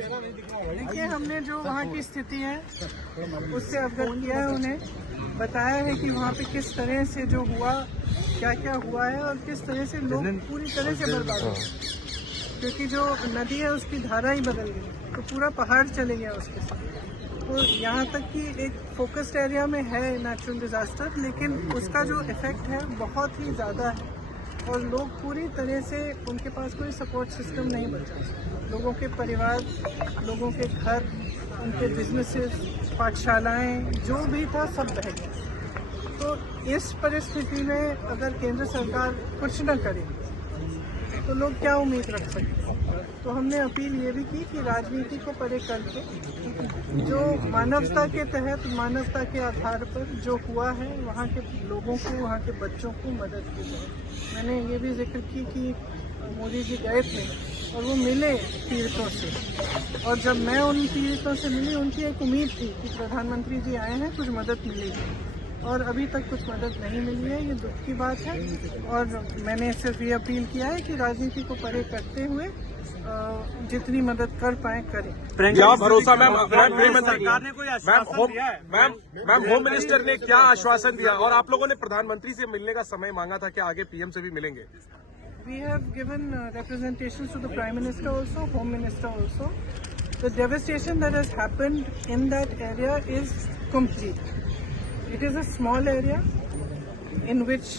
देखिए, हमने जो वहाँ की स्थिति है उससे अवगत किया है, उन्हें बताया है कि वहाँ पे किस तरह से जो हुआ, क्या क्या हुआ है और किस तरह से लोग पूरी तरह से बर्बाद हो गए, क्योंकि जो नदी है उसकी धारा ही बदल गई, तो पूरा पहाड़ चले गया उसके साथ। तो यहाँ तक कि एक फोकस्ड एरिया में है नेचुरल डिज़ास्टर, लेकिन उसका जो इफ़ेक्ट है बहुत ही ज़्यादा है और लोग पूरी तरह से, उनके पास कोई सपोर्ट सिस्टम नहीं बचा। लोगों के परिवार, लोगों के घर, उनके बिजनेसेस, पाठशालाएं, जो भी था सब बह गया। तो इस परिस्थिति में अगर केंद्र सरकार कुछ न करे तो लोग क्या उम्मीद रख सकते हैं। तो हमने अपील ये भी की कि राजनीति को परे करके जो मानवता के तहत, मानवता के आधार पर जो हुआ है, वहाँ के लोगों को, वहाँ के बच्चों को मदद की जाए। मैंने ये भी जिक्र की कि मोदी जी गए थे और वो मिले पीड़ितों से, और जब मैं उन पीड़ितों से मिली, उनकी एक उम्मीद थी कि प्रधानमंत्री जी आए हैं, कुछ मदद मिलेगी, और अभी तक कुछ मदद नहीं मिली है। ये दुख की बात है और मैंने सिर्फ ये अपील किया है कि राजनीति को परे करते हुए जितनी मदद कर पाए करें। क्या भरोसा मैम, सरकार ने कोई आश्वासन दिया है? मैम होम मिनिस्टर ने क्या आश्वासन दिया, और आप लोगों ने प्रधानमंत्री से मिलने का समय मांगा था, क्या आगे पीएम से भी मिलेंगे? We have given representations to the Prime Minister also, Home Minister also. The devastation that has happened in that area is complete. It is a small area in which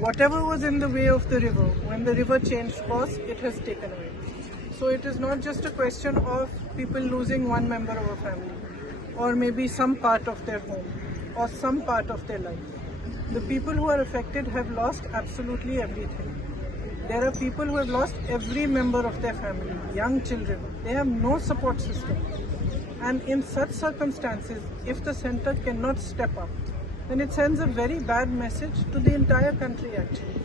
whatever was in the way of the river, when the river changed course, it has taken away. So it is not just a question of people losing one member of a family, or maybe some part of their home, or some part of their life. The people who are affected have lost absolutely everything. There are people who have lost every member of their family, young children. They have no support system. And in such circumstances, if the center cannot step up, then it sends a very bad message to the entire country actually.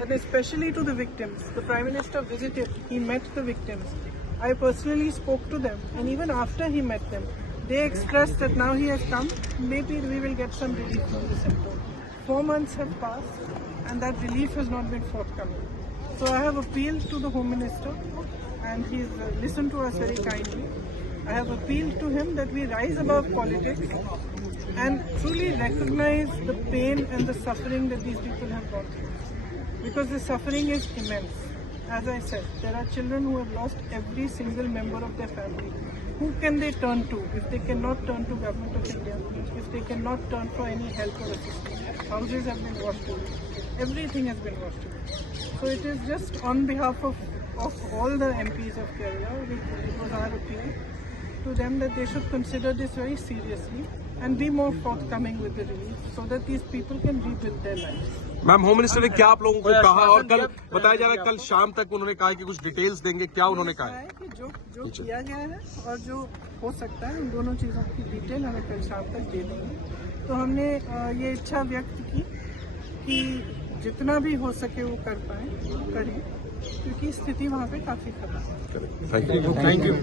And especially to the victims. The Prime Minister visited, he met the victims. I personally spoke to them, and even after he met them, they expressed that now he has come, maybe we will get some relief from the center. 4 months have passed and that relief has not been forthcoming. So I have appealed to the Home Minister, and he's listened to us very kindly. I have appealed to him that we rise above politics and truly recognize the pain and the suffering that these people have gone through. Because the suffering is immense. As I said, there are children who have lost every single member of their family. Who can they turn to if they cannot turn to Government of India, if they cannot turn for any help or assistance? Houses have been washed away. Everything has been washed away. So it is just on behalf of all the MPs of Kerala, it was our appeal to them that they should consider this very seriously and be more forthcoming with the relief so that these people can rebuild their lives. Ma'am home minister ने क्या आप लोगों को कहा, और कल बताया जा रहा है कल शाम तक उन्होंने कहा कि कुछ डिटेल्स देंगे, क्या उन्होंने कहा है? कि जो किया गया है और जो हो सकता है, उन दोनों चीज़ों की डिटेल हमें कल शाम तक दे देंगे। तो हमने ये इच्छा व्यक्त की कि जितना भी हो सके वो कर पाए, करें, क्योंकि स्थिति वहाँ पे काफ़ी खराब है। Thank you.